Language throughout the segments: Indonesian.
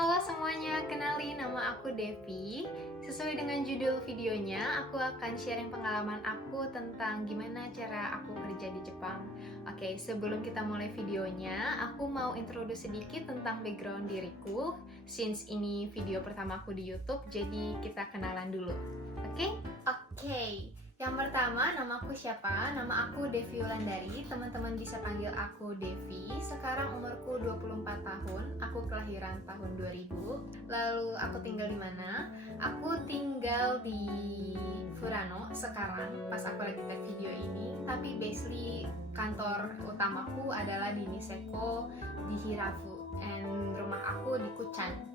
Halo semuanya, kenalin nama aku Devi. Sesuai dengan judul videonya, aku akan sharing pengalaman aku tentang gimana cara aku kerja di Jepang. Oke, sebelum kita mulai videonya, aku mau introduce sedikit tentang background diriku. Since ini video pertama aku di YouTube, jadi kita kenalan dulu. Oke? Oke. Yang pertama, nama aku siapa? Nama aku Devi Wulandari. Teman-teman bisa panggil aku Devi. Sekarang umurku 24 tahun. Aku kelahiran tahun 2000. Lalu aku tinggal di mana? Aku tinggal di Furano sekarang pas aku lagi take video ini. Tapi basically kantor utamaku adalah di Niseko di Hirafu. And rumah aku di Kuchan.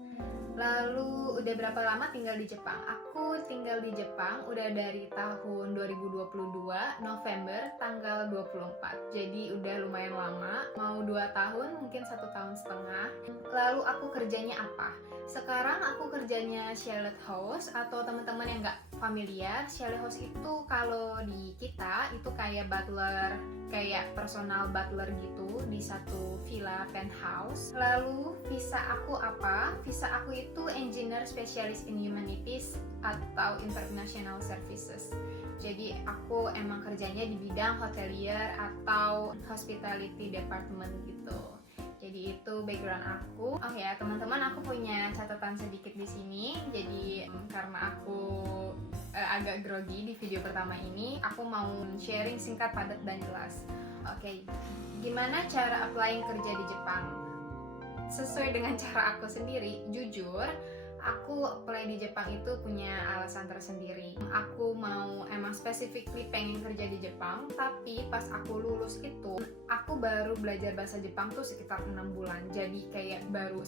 Lalu udah berapa lama tinggal di Jepang? Aku tinggal di Jepang udah dari tahun 2022 November tanggal 24. Jadi udah lumayan lama, mau 2 tahun, mungkin 1,5 tahun. Lalu aku kerjanya apa? Sekarang aku kerjanya Charlotte House, atau teman-teman yang nggak familiar, Charlotte House itu kalau di kita itu kayak butler, kayak personal butler gitu di satu villa penthouse. Lalu visa aku apa? Visa aku itu engineer specialist in humanities atau international services. Jadi aku emang kerjanya di bidang hotelier atau hospitality department gitu. Jadi itu background aku. Oh ya, teman-teman, aku punya catatan sedikit di sini. Jadi karena aku agak grogi di video pertama ini, aku mau sharing singkat, padat, dan jelas. Oke, gimana cara applying kerja di Jepang? Sesuai dengan cara aku sendiri, jujur, aku apply di Jepang itu punya alasan tersendiri. Aku mau emang specifically pengen kerja di Jepang, tapi pas aku lulus itu, aku baru belajar bahasa Jepang tuh sekitar 6 bulan. Jadi kayak baru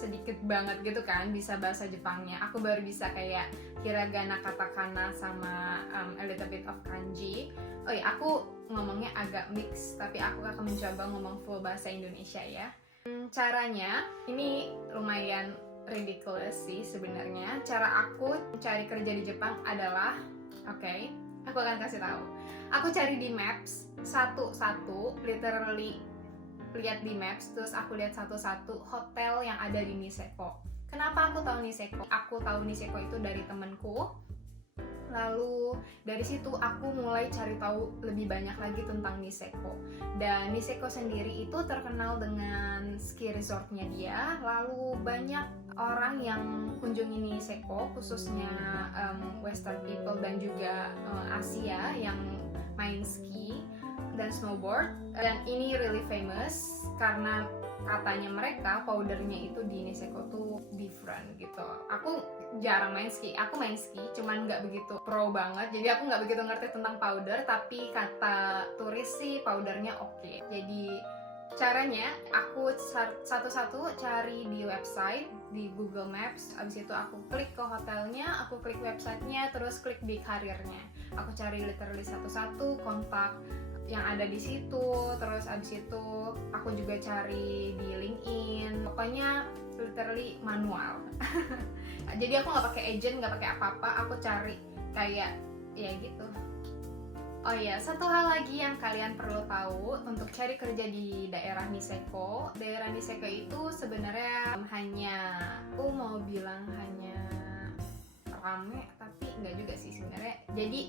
sedikit banget gitu kan bisa bahasa Jepangnya. Aku baru bisa kayak hiragana, katakana, sama a little bit of kanji. Oh iya, aku ngomongnya agak mix, tapi aku akan mencoba ngomong full bahasa Indonesia ya. Caranya, ini lumayan ridiculous sih sebenarnya. Cara aku cari kerja di Jepang adalah, oke, aku akan kasih tahu. Aku cari di Maps satu-satu, literally lihat di Maps, terus aku lihat satu-satu hotel yang ada di Niseko. Kenapa aku tahu Niseko? Aku tahu Niseko itu dari temenku. Lalu dari situ aku mulai cari tahu lebih banyak lagi tentang Niseko. Dan Niseko sendiri itu terkenal dengan ski resortnya dia. Lalu banyak orang yang kunjungi Niseko, khususnya Western people dan juga Asia yang main ski dan snowboard. Dan ini really famous karena katanya mereka powdernya itu di Niseko tuh different gitu. Aku jarang main ski, aku main ski cuman nggak begitu pro banget, jadi aku nggak begitu ngerti tentang powder, tapi kata turis sih powdernya oke. Jadi caranya aku satu-satu cari di website, di Google Maps, abis itu aku klik ke hotelnya, aku klik websitenya, terus klik di karirnya. Aku cari literally satu-satu kontak yang ada di situ, terus abis itu aku juga cari di LinkedIn, pokoknya literally manual. Jadi aku nggak pakai agent, nggak pakai apa-apa, aku cari kayak ya gitu. Oh iya, satu hal lagi yang kalian perlu tahu untuk cari kerja di daerah Niseko. Daerah Niseko itu sebenarnya hanya, aku mau bilang hanya rame, tapi enggak juga sih sebenarnya. Jadi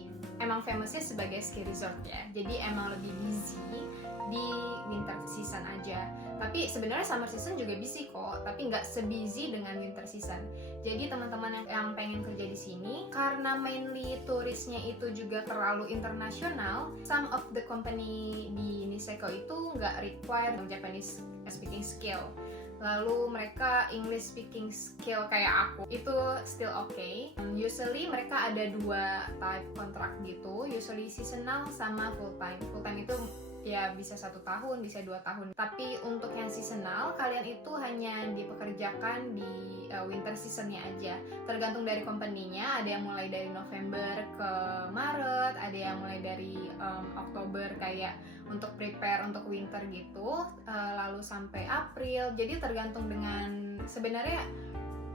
emang famousnya sebagai ski resort ya. Jadi emang lebih busy di winter season aja. Tapi sebenarnya summer season juga busy kok, tapi nggak se-busy dengan winter season. Jadi teman-teman yang pengen kerja di sini, karena mainly turisnya itu juga terlalu internasional, some of the company di Niseko itu nggak require Japanese speaking skill. Lalu mereka English speaking skill kayak aku itu still okay. Usually mereka ada 2 type kontrak gitu, usually seasonal sama full time. Full time itu ya bisa 1 tahun, bisa 2 tahun. Tapi untuk yang seasonal, kalian itu hanya dipekerjakan di winter seasonnya aja. Tergantung dari company-nya, ada yang mulai dari November ke Maret, ada yang mulai dari Oktober kayak untuk prepare untuk winter gitu, lalu sampai April. Jadi tergantung dengan, sebenarnya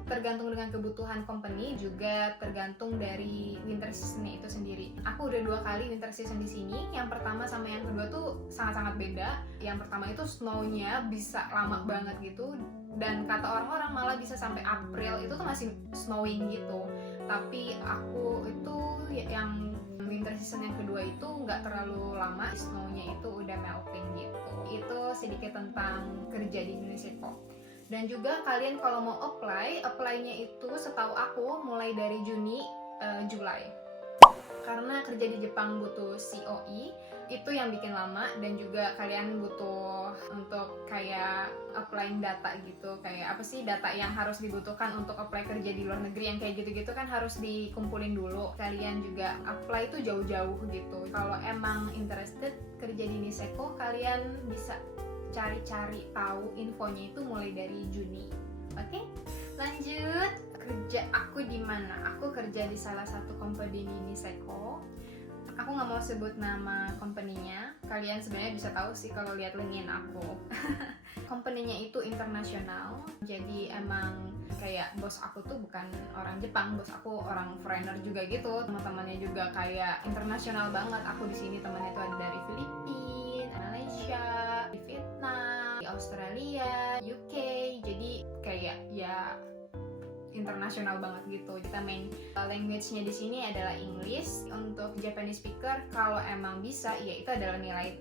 tergantung dengan kebutuhan company, juga tergantung dari winter seasonnya itu sendiri. Aku udah 2 kali winter season di sini. Yang pertama sama yang kedua tuh sangat-sangat beda. Yang pertama itu snow-nya bisa lama banget gitu, dan kata orang-orang malah bisa sampai April itu tuh masih snowing gitu. Tapi aku itu yang winter season yang kedua itu nggak terlalu lama, snownya itu udah melting gitu. Itu sedikit tentang kerja di Niseko. Dan juga kalian kalau mau apply-nya itu setahu aku mulai dari Juni, Julai. Karena kerja di Jepang butuh COE, itu yang bikin lama, dan juga kalian butuh untuk kayak applying data gitu, kayak apa sih data yang harus dibutuhkan untuk apply kerja di luar negeri yang kayak gitu-gitu kan harus dikumpulin dulu. Kalian juga apply itu jauh-jauh gitu. Kalau emang interested kerja di Niseko, kalian bisa cari-cari tahu infonya itu mulai dari Juni. Oke? Lanjut, kerja aku di mana? Aku kerja di salah satu company di Niseko. Aku nggak mau sebut nama company-nya. Kalian sebenarnya bisa tahu sih kalau lihat LinkedIn aku. Company-nya itu internasional. Jadi emang kayak bos aku tuh bukan orang Jepang, bos aku orang foreigner juga gitu. Teman-temannya juga kayak internasional banget. Aku di sini temannya itu ada dari Filipina, Malaysia, di Vietnam, di Australia, UK. Jadi kayak ya internasional banget gitu. Kita main language-nya di sini adalah English. Untuk Japanese speaker kalau emang bisa, ya itu adalah nilai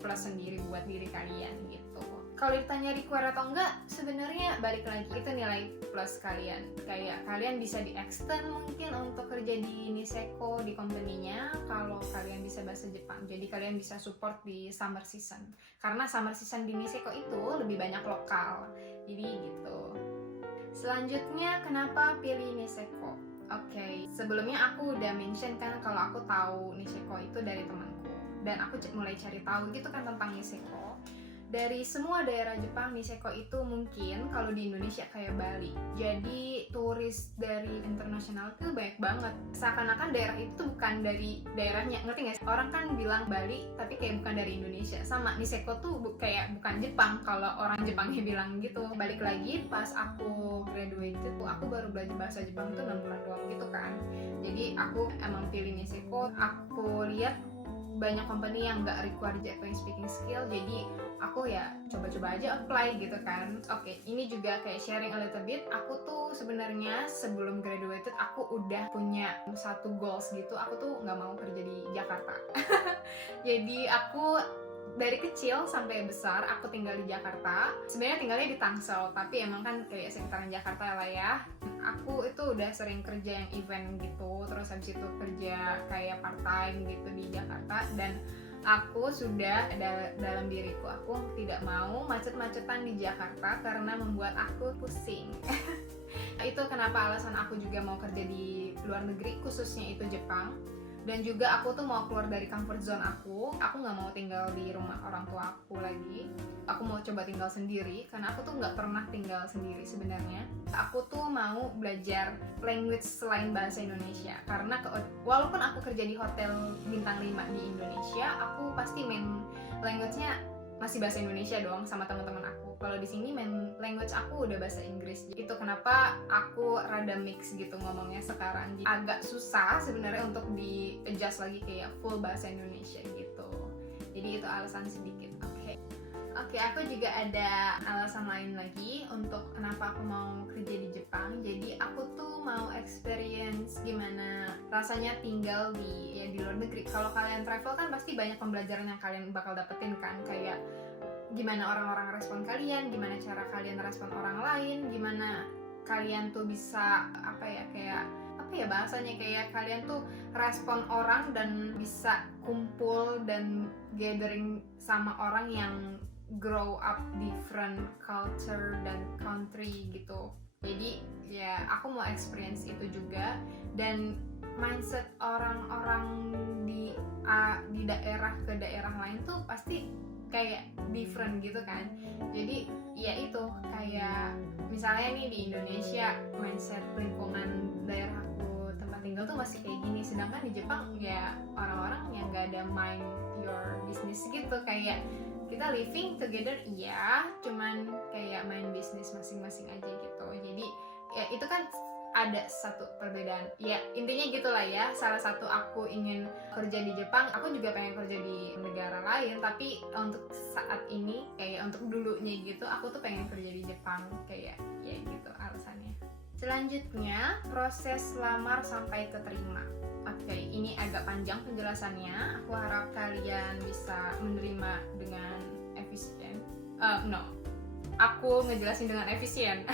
plus sendiri buat diri kalian gitu. Kalau ditanya require atau enggak, sebenarnya balik lagi itu nilai plus kalian. Kayak kalian bisa di extend mungkin untuk kerja di Niseko di company-nya kalau kalian bisa bahasa Jepang. Jadi kalian bisa support di summer season. Karena summer season di Niseko itu lebih banyak lokal. Jadi gitu. Selanjutnya, kenapa pilih Niseko? Oke, sebelumnya aku udah mention kan kalau aku tahu Niseko itu dari temanku, dan aku mulai cari tahu gitu kan tentang Niseko. Dari semua daerah Jepang, Niseko itu mungkin kalau di Indonesia kayak Bali. Jadi turis dari internasional tuh banyak banget. Seakan-akan daerah itu bukan dari daerahnya, ngerti nggak sih? Orang kan bilang Bali, tapi kayak bukan dari Indonesia. Sama, Niseko tuh kayak bukan Jepang kalau orang Jepangnya bilang gitu. Balik lagi, pas aku graduated, aku baru belajar bahasa Jepang tuh 6 bulan doang gitu kan. Jadi aku emang pilih Niseko. Aku lihat banyak company yang nggak require Japanese speaking skill, jadi aku ya coba-coba aja apply gitu kan. Oke, ini juga kayak sharing a little bit. Aku tuh sebenarnya sebelum graduated aku udah punya satu goals gitu. Aku tuh nggak mau kerja di Jakarta. Jadi aku dari kecil sampai besar aku tinggal di Jakarta. Sebenarnya tinggalnya di Tangsel, tapi emang kan kayak sekitaran Jakarta lah ya. Aku itu udah sering kerja yang event gitu, terus habis itu kerja kayak part time gitu di Jakarta, dan aku sudah dalam diriku aku tidak mau macet-macetan di Jakarta karena membuat aku pusing. Itu kenapa alasan aku juga mau kerja di luar negeri, khususnya itu Jepang. Dan juga aku tuh mau keluar dari comfort zone aku nggak mau tinggal di rumah orang tua aku lagi. Aku mau coba tinggal sendiri, karena aku tuh nggak pernah tinggal sendiri sebenarnya. Aku tuh mau belajar language selain bahasa Indonesia, karena walaupun aku kerja di hotel bintang 5 di Indonesia, aku pasti main language-nya masih bahasa Indonesia doang sama teman-teman aku. Kalau di sini main language aku udah bahasa Inggris. Itu kenapa aku rada mix gitu ngomongnya sekarang. Jadi agak susah sebenarnya untuk di adjust lagi kayak full bahasa Indonesia gitu. Jadi itu alasan sedikit. Oke, aku juga ada alasan lain lagi untuk kenapa aku mau kerja di Jepang. Jadi aku tuh mau experience gimana rasanya tinggal di luar negeri. Kalau kalian travel kan pasti banyak pembelajaran yang kalian bakal dapetin kan, kayak gimana orang-orang respon kalian, gimana cara kalian respon orang lain, gimana kalian tuh bisa bahasanya kayak kalian tuh respon orang dan bisa kumpul dan gathering sama orang yang grow up different culture dan country gitu. Jadi ya aku mau experience itu juga, dan mindset orang-orang di daerah ke daerah lain tuh pasti kayak different gitu kan. Jadi ya itu kayak misalnya nih di Indonesia mindset lingkungan daerahku tempat tinggal tuh masih kayak gini, sedangkan di Jepang ya orang-orang yang gak ada mind your business gitu, kayak kita living together iya, cuman kayak main bisnis masing-masing aja gitu. Jadi ya itu kan ada satu perbedaan. Ya intinya gitulah ya. Salah satu aku ingin kerja di Jepang, aku juga pengen kerja di negara lain. Tapi untuk saat ini kayak untuk dulunya gitu, aku tuh pengen kerja di Jepang kayak ya gitu alasannya. Selanjutnya proses lamar sampai keterima. Oke, ini agak panjang penjelasannya. Aku harap kalian bisa menerima dengan efisien. Aku ngejelasin dengan efisien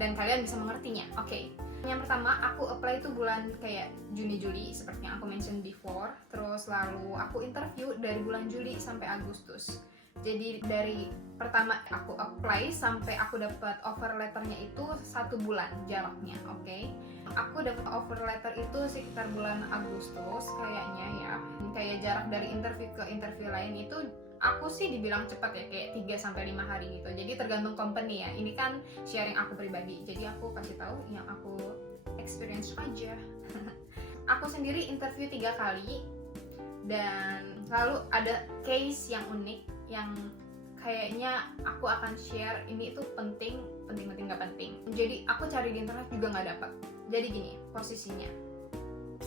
dan kalian bisa mengertinya. Oke. Yang pertama, aku apply itu bulan kayak Juni-Juli seperti yang aku mention before. Terus lalu aku interview dari bulan Juli sampai Agustus. Jadi dari pertama aku apply sampai aku dapat offer letternya itu 1 bulan jaraknya, oke? Aku dapat offer letter itu sekitar bulan Agustus kayaknya ya. Kayak jarak dari interview ke interview lain itu aku sih dibilang cepat ya, kayak 3-5 hari gitu. Jadi tergantung company ya. Ini kan sharing aku pribadi. Jadi aku kasih tahu yang aku experience aja. Aku sendiri interview 3 kali dan lalu ada case yang unik yang kayaknya aku akan share. Ini tuh penting nggak penting. Jadi aku cari di internet juga nggak dapat. Jadi gini posisinya,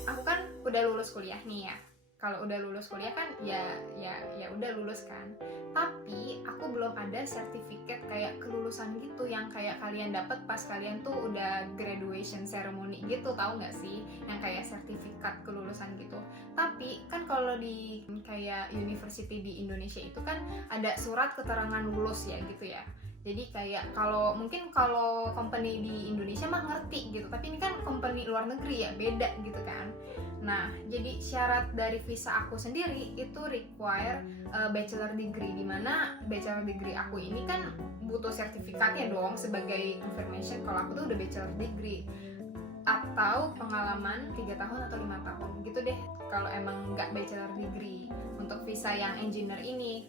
aku kan udah lulus kuliah nih ya. Kalau udah lulus kuliah kan ya udah lulus kan. Tapi aku belum ada sertifikat kayak kelulusan gitu yang kayak kalian dapat pas kalian tuh udah graduation ceremony gitu, tahu nggak sih? Yang kayak sertifikat kelulusan gitu. Tapi kan kalau di kayak university di Indonesia itu kan ada surat keterangan lulus ya gitu ya. Jadi kayak kalau company di Indonesia mah ngerti gitu, tapi ini kan company luar negeri ya, beda gitu kan. Nah, jadi syarat dari visa aku sendiri itu require bachelor degree, dimana bachelor degree aku ini kan butuh sertifikatnya dong sebagai confirmation kalau aku tuh udah bachelor degree, atau pengalaman 3 tahun atau 5 tahun gitu deh kalau emang nggak bachelor degree untuk visa yang engineer ini.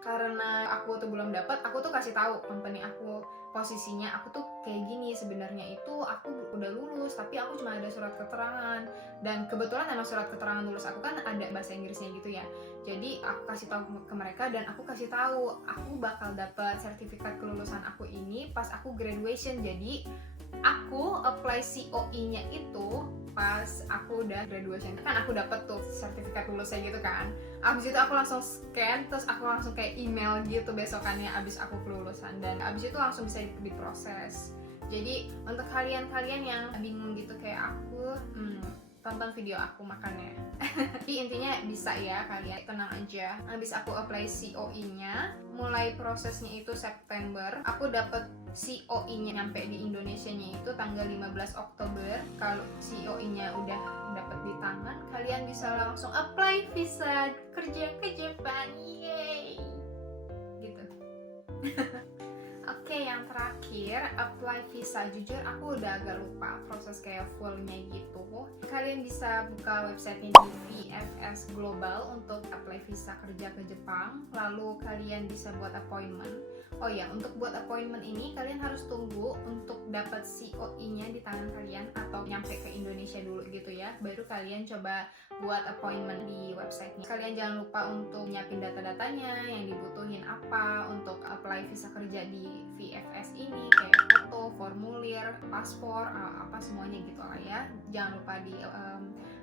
Karena aku tuh belum dapat, aku tuh kasih tahu company aku posisinya aku tuh kayak gini, sebenarnya itu aku udah lulus tapi aku cuma ada surat keterangan, dan kebetulan emang surat keterangan lulus aku kan ada bahasa Inggrisnya gitu ya. Jadi aku kasih tahu ke mereka dan aku kasih tahu aku bakal dapat sertifikat kelulusan aku ini pas aku graduation. Jadi aku apply COE-nya itu pas aku udah graduation, kan aku dapet tuh sertifikat lulusnya gitu kan. Abis itu aku langsung scan, terus aku langsung kayak email gitu besokannya abis aku kelulusan, dan abis itu langsung bisa diproses. Jadi untuk kalian yang bingung gitu kayak aku, tonton video aku makanya. Jadi intinya bisa ya, kalian tenang aja. Habis aku apply COE-nya, mulai prosesnya itu September. Aku dapet COE-nya nyampe di Indonesianya itu tanggal 15 Oktober. Kalau COE-nya udah dapet di tangan, kalian bisa langsung apply visa kerja ke Jepang. Yeay! Gitu. Oke, yang terakhir apply visa. Jujur aku udah agak lupa proses kayak fullnya gitu. Kalian bisa buka websitenya di VFS Global untuk apply visa kerja ke Jepang. Lalu kalian bisa buat appointment. Oh ya, untuk buat appointment ini kalian harus tunggu untuk dapat COE-nya di tangan kalian atau nyampe ke Indonesia dulu gitu ya. Baru kalian coba buat appointment di websitenya. Kalian jangan lupa untuk nyiapin data-datanya, yang dibutuhin apa untuk apply visa kerja di VFS ini, kayak foto, formulir, paspor, apa semuanya gitu lah ya. Jangan lupa di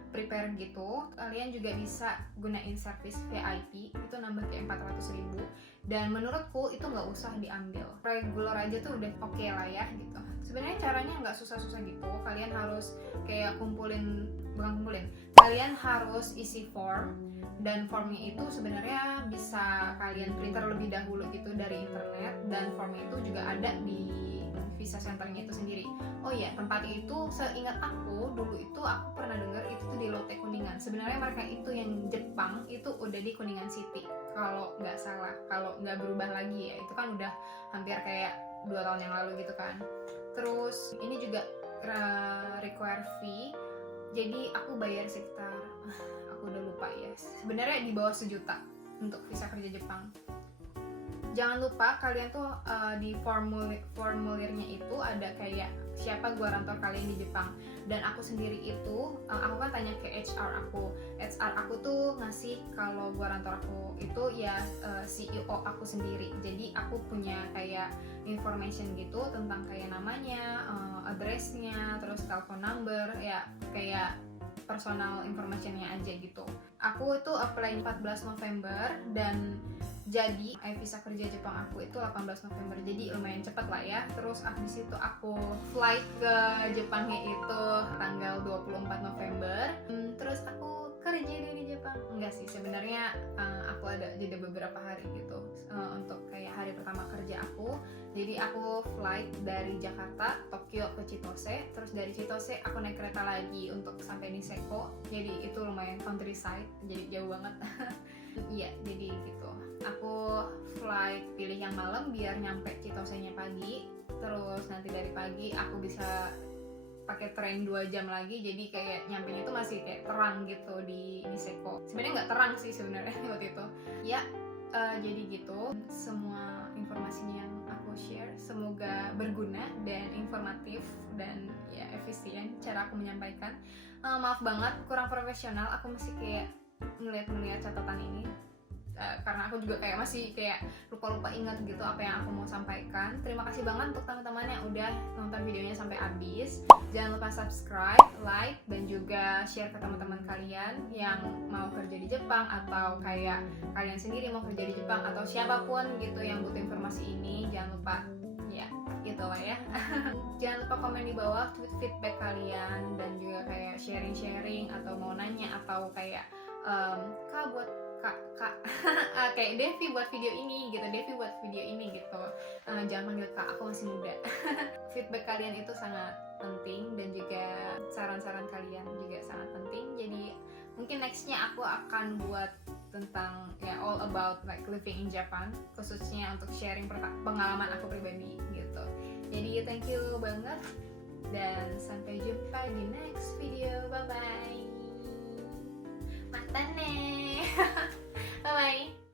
prepare gitu. Kalian juga bisa gunain service VIP, itu nambah kayak 400.000, dan menurutku itu nggak usah diambil, regular aja tuh udah oke lah ya gitu. Sebenarnya caranya nggak susah-susah gitu. Kalian harus kayak kalian harus isi form, dan formnya itu sebenarnya bisa kalian printer lebih dahulu gitu dari internet, dan formnya itu juga ada di visa centernya itu sendiri. Oh iya, tempatnya itu seingat aku dulu itu aku pernah dengar itu tuh di Lotte Kuningan. Sebenarnya mereka itu yang Jepang itu udah di Kuningan City kalau nggak salah, kalau nggak berubah lagi ya. Itu kan udah hampir kayak 2 tahun yang lalu gitu kan. Terus ini juga require fee. Jadi aku bayar sekitar aku udah lupa ya. Sebenarnya di bawah 1 juta untuk visa kerja Jepang. jangan lupa kalian tuh di formulirnya itu ada kayak siapa guarantor kalian di Jepang. Dan aku sendiri itu aku kan tanya ke HR aku tuh ngasih kalau guarantor aku itu ya CEO aku sendiri. Jadi aku punya kayak information gitu tentang kayak namanya, addressnya, terus telepon number, ya kayak personal informationnya aja gitu. Aku itu apply 14 November dan jadi visa kerja Jepang aku itu 18 November, jadi lumayan cepet lah ya. Terus abis itu aku flight ke Jepangnya itu tanggal 24 November. Terus aku kerja di Jepang. Enggak sih, sebenarnya aku ada jeda beberapa hari gitu untuk kayak hari pertama kerja aku. Jadi aku flight dari Jakarta, Tokyo ke Chitose. Terus dari Chitose aku naik kereta lagi untuk sampai Niseko. Jadi itu lumayan countryside, jadi jauh banget. Iya, jadi gitu. Aku flight pilih yang malam biar nyampe Chitose-nya pagi. Terus nanti dari pagi aku bisa pakai train 2 jam lagi, jadi kayak nyampenya itu masih kayak terang gitu di Niseko. Sebenarnya nggak terang sih sebenarnya waktu itu. Ya, jadi gitu. Semua informasinya yang aku share semoga berguna dan informatif dan ya efisien cara aku menyampaikan. Maaf banget kurang profesional, aku masih kayak ngeliat catatan ini. Karena aku juga kayak masih kayak lupa ingat gitu apa yang aku mau sampaikan. Terima kasih banget untuk teman-teman yang udah nonton videonya sampai habis. Jangan lupa subscribe, like, dan juga share ke teman-teman kalian yang mau kerja di Jepang, atau kayak kalian sendiri mau kerja di Jepang, atau siapapun gitu yang butuh informasi ini. Jangan lupa, ya gitu lah ya. Jangan lupa komen di bawah feedback kalian, dan juga kayak sharing atau mau nanya, atau kayak kak buat kak kayak Devi buat video ini gitu. Jangan panggil kak, aku masih muda. Feedback kalian itu sangat penting, dan juga saran-saran kalian juga sangat penting. Jadi mungkin nextnya aku akan buat tentang ya all about like living in Japan, khususnya untuk sharing pengalaman aku pribadi gitu. Jadi thank you banget, dan sampai jumpa di next video. Bye bye. Mata nih. Bye bye.